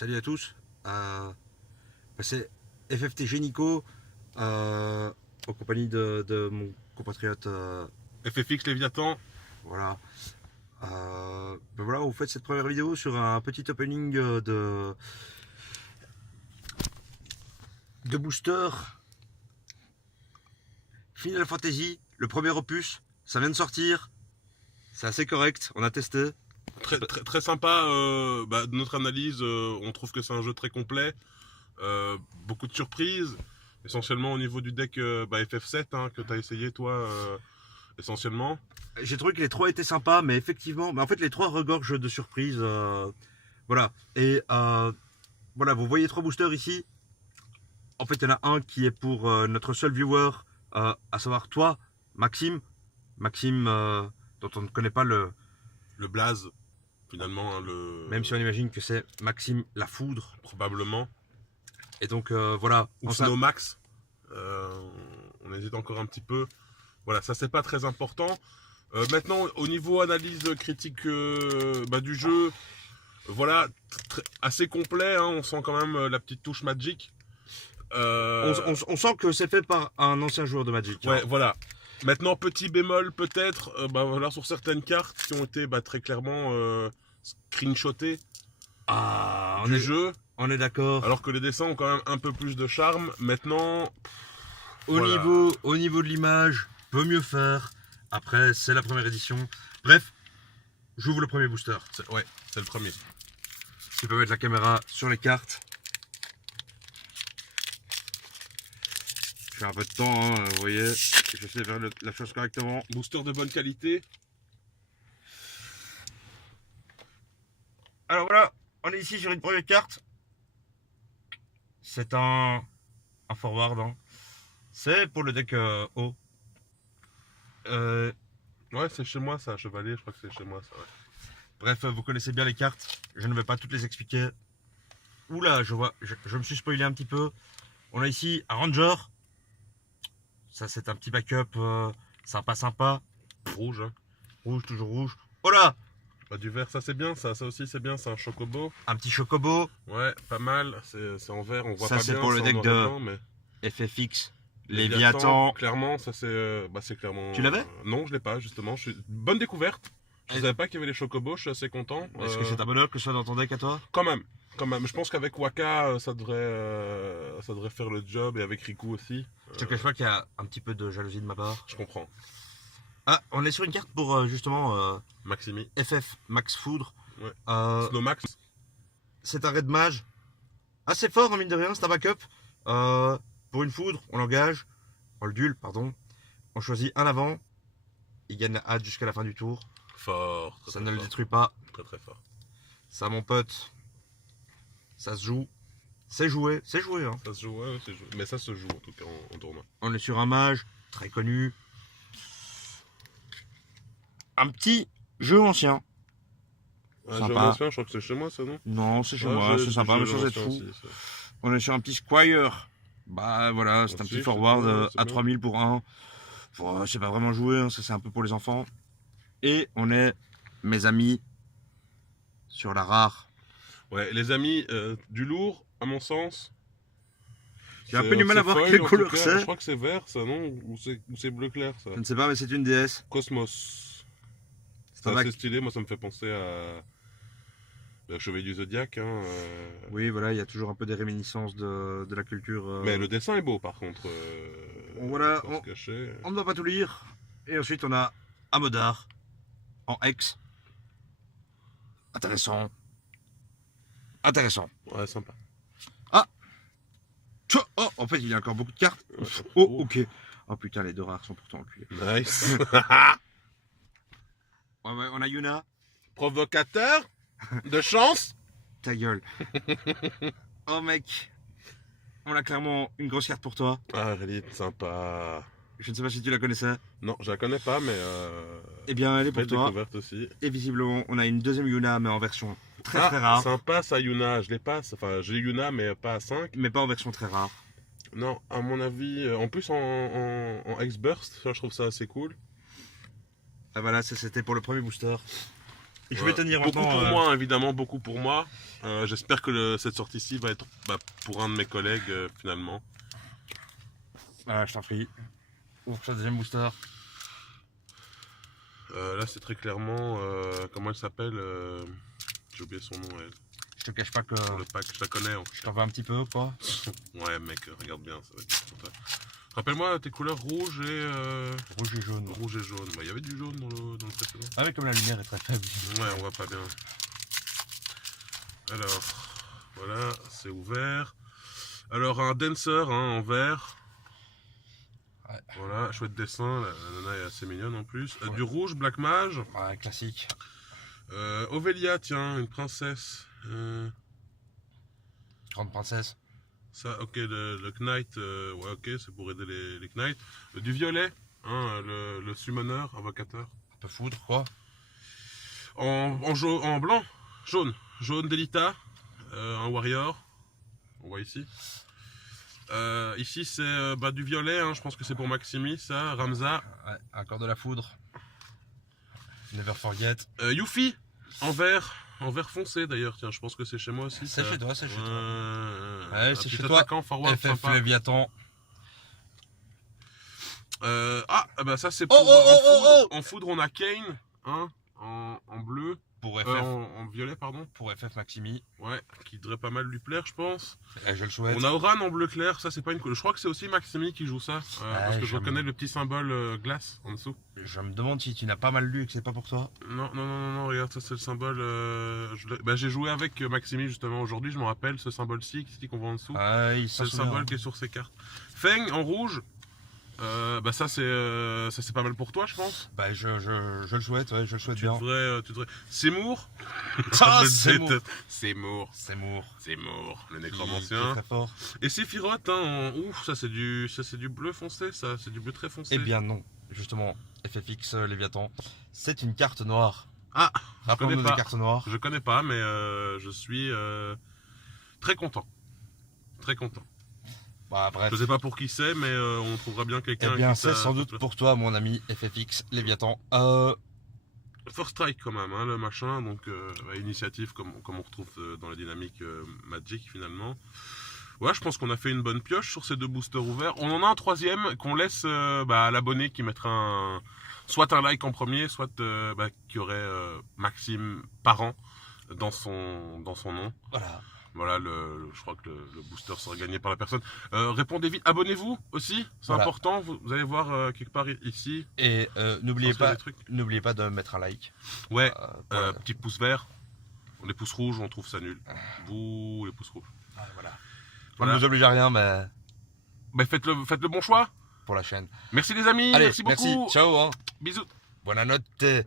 Salut à tous. C'est FFTG Nico en compagnie de mon compatriote. FFX Léviathan. Voilà. Voilà, on fait cette première vidéo sur un petit opening de booster Final Fantasy, le premier opus. Ça vient de sortir. C'est assez correct, on a testé. Très sympa. De notre analyse, on trouve que c'est un jeu très complet. Beaucoup de surprises. Essentiellement au niveau du deck FF7 que tu as essayé toi essentiellement. J'ai trouvé que les trois étaient sympas, mais effectivement, en fait, les trois regorgent de surprises. Voilà. Et voilà, vous voyez trois boosters ici. En fait, il y en a un qui est pour notre seul viewer, à savoir toi, Maxime. Maxime, dont on ne connaît pas le. Le blaze finalement, Même si on imagine que c'est Maxime la foudre. probablement. Et donc, voilà. Ou Snowmax. On hésite encore un petit peu. Voilà, ça c'est pas très important. Maintenant, au niveau analyse critique du jeu, voilà, assez complet. On sent quand même la petite touche Magic. On sent que c'est fait par un ancien joueur de Magic. Ouais, voilà. Maintenant, petit bémol peut-être, voilà, sur certaines cartes qui ont été très clairement screenshotées du jeu. On est d'accord. Alors que les dessins ont quand même un peu plus de charme. Maintenant, au niveau de l'image, peut mieux faire. Après, c'est la première édition. Bref, j'ouvre le premier booster. Ouais, c'est le premier. Tu peux mettre la caméra sur les cartes. Je fais un peu de temps, vous voyez. J'essaie de faire la chose correctement. Booster de bonne qualité. Alors voilà, on est ici sur une première carte. C'est un forward. C'est pour le deck haut. Ouais, c'est chez moi ça, chevalier, je crois que c'est chez moi ça. Ouais. Bref, vous connaissez bien les cartes. Je ne vais pas toutes les expliquer. Oula, je me suis spoilé un petit peu. On a ici un Ranger. Ça, c'est un petit backup sympa. Rouge, hein. Rouge, toujours rouge. Oh là! Du vert, ça c'est bien, ça aussi c'est bien, c'est un chocobo. Un petit chocobo. Ouais, pas mal, c'est en vert, on voit ça, pas bien. Ça, c'est bien. pour le deck de blanc, mais... FFX. Léviathan. Clairement, ça c'est clairement. Tu l'avais? Non, je l'ai pas, justement. Bonne découverte. Je savais pas qu'il y avait les chocobos, je suis assez content. Est-ce que c'est un bonheur que ce soit dans ton deck à toi? Quand même. Je pense qu'avec Waka, ça devrait faire le job, et avec Riku aussi. Je te cache pas qu'il y a un petit peu de jalousie de ma part. Je comprends. Ah, on est sur une carte pour justement Maximi. FF Max Foudre. Ouais. Snowmax. C'est un Red Mage. Assez fort, en mine de rien, c'est un backup. Pour une foudre, on l'engage. On le duel, pardon. On choisit un avant. Il gagne la hâte jusqu'à la fin du tour. Fort. Ça ne le détruit pas. Très fort. Ça, mon pote, ça se joue. C'est joué, hein. Ça se joue, ouais, c'est joué. Mais ça se joue en tout cas en tournoi. On est sur un mage très connu. Un petit jeu ancien. Un jeu ancien, je crois que c'est chez moi ça, non? Non, c'est chez moi, c'est sympa, mais sans être fou. Aussi, on est sur un petit Squire. Bah voilà, c'est un petit forward à 3000 pour un. C'est pas vraiment joué, hein, ça c'est un peu pour les enfants. Et on est, mes amis, sur la rare. Ouais, les amis, du lourd, à mon sens. J'ai un peu du mal à voir quelle couleur c'est. Je crois que c'est vert ça, non? Ou c'est bleu clair ça? Je ne sais pas, mais c'est une déesse. Cosmos. C'est assez stylé, moi ça me fait penser à le Chevalier du Zodiaque. Oui, voilà, il y a toujours un peu des réminiscences de la culture. Mais le dessin est beau par contre. Voilà, on ne doit pas tout lire. Et ensuite on a Amodar en X. Intéressant. Ouais, sympa. Ah! Oh, en fait, il y a encore beaucoup de cartes. Oh, ok. Oh putain, les deux rares sont pourtant enculés. Nice. Ouais, on a Yuna. Provocateur de chance. Ta gueule. Oh mec. On a clairement une grosse carte pour toi. Ah, elle est sympa. Je ne sais pas si tu la connaissais. Non, je la connais pas, mais eh bien, elle est pour toi. Aussi. Et visiblement, on a une deuxième Yuna, mais en version très rare. Sympa ça, Yuna. Je l'ai pas. Enfin, j'ai Yuna, mais pas à 5. Mais pas en version très rare. Non, à mon avis. En plus, en X-Burst, ça, je trouve ça assez cool. Ah voilà, ça c'était pour le premier booster. Je vais tenir beaucoup maintenant. pour moi, évidemment, beaucoup pour moi. J'espère que cette sortie-ci va être pour un de mes collègues, finalement. Voilà, je t'en prie. Ouvre ce deuxième booster. Là, c'est très clairement... comment elle s'appelle j'ai oublié son nom, elle. Je te cache pas que Sur le pack, je la connais. Hein. je t'en veux un petit peu, quoi. Ouais, mec, regarde bien, ça va être pour toi. Rappelle-moi tes couleurs rouge et... Rouge et jaune. Rouge et jaune. Bah, il y avait du jaune dans le précédent. Ah mais comme la lumière est très faible. Ouais, on voit pas bien. Alors, voilà, c'est ouvert. Alors, un dancer hein, en vert. Ouais. Voilà, chouette dessin, la nana est assez mignonne en plus. Ouais. Du rouge, Black Mage. Ouais, classique. Ovelia, tiens, une princesse. Grande princesse. Ça, ok, le Knight, ouais, ok, c'est pour aider les Knights. Du violet, hein, le Summoner, invocateur. Un peu foudre, quoi. En blanc, jaune Delita, un Warrior, on voit ici. Ici c'est du violet, hein, je pense que c'est pour Maximi, ça, Ramza. Ouais, encore de la foudre. Never forget. Yuffie, en vert foncé d'ailleurs, tiens, je pense que c'est chez moi aussi. C'est ça. chez toi, c'est chez toi. Ouais, c'est petit chez toi. attaquant, forward, FF sympa. Léviathan. Bah ça c'est pour en foudre, on a Kane, hein, en bleu, Pour FF. en violet pardon, Pour FF Maximi. ouais, qui devrait pas mal lui plaire je pense. Je le souhaite. On a Oran en bleu clair, ça c'est pas une je crois que c'est aussi Maximi qui joue ça, parce que je reconnais le petit symbole glace en dessous. Je me demande si tu n'as pas mal lu et que c'est pas pour toi. Non, regarde, ça c'est le symbole, j'ai joué avec Maximi justement aujourd'hui, je me rappelle, ce symbole-ci qu'on voit en dessous, Ah, c'est le symbole qui est sur ses cartes. Feng en rouge. Ça c'est pas mal pour toi je pense. Bah je le souhaite, ouais, je le souhaite bien. Tu devrais... Seymour. Ah, Seymour, le nécromancien. Très fort. Et Sephiroth, hein, ouf, ça c'est du bleu foncé, ça, c'est du bleu très foncé. Eh bien non, justement, FFX Léviathan, c'est une carte noire. Ah, rappelons-nous des cartes noires. Je connais pas, mais je suis très content. Très content. Bah bref. Je sais pas pour qui c'est, mais on trouvera bien quelqu'un. Eh bien, c'est sans doute pour toi, mon ami FFX Léviathan. First Strike quand même, hein, le machin, donc initiative comme on retrouve dans la dynamique Magic finalement. Ouais, je pense qu'on a fait une bonne pioche sur ces deux boosters ouverts. On en a un troisième qu'on laisse à l'abonné qui mettra soit un like en premier, soit qui aurait Maxime Parent dans son nom. Voilà, je crois que le booster sera gagné par la personne. Répondez vite, abonnez-vous aussi, c'est important, vous allez voir quelque part ici. Et n'oubliez pas de mettre un like. Ouais, petit pouce vert, les pouces rouges on trouve ça nul. Vous, les pouces rouges. Voilà. On ne vous oblige à rien, mais faites le bon choix pour la chaîne. Merci les amis, allez, merci beaucoup. Merci, ciao. Hein. Bisous. Buonanotte.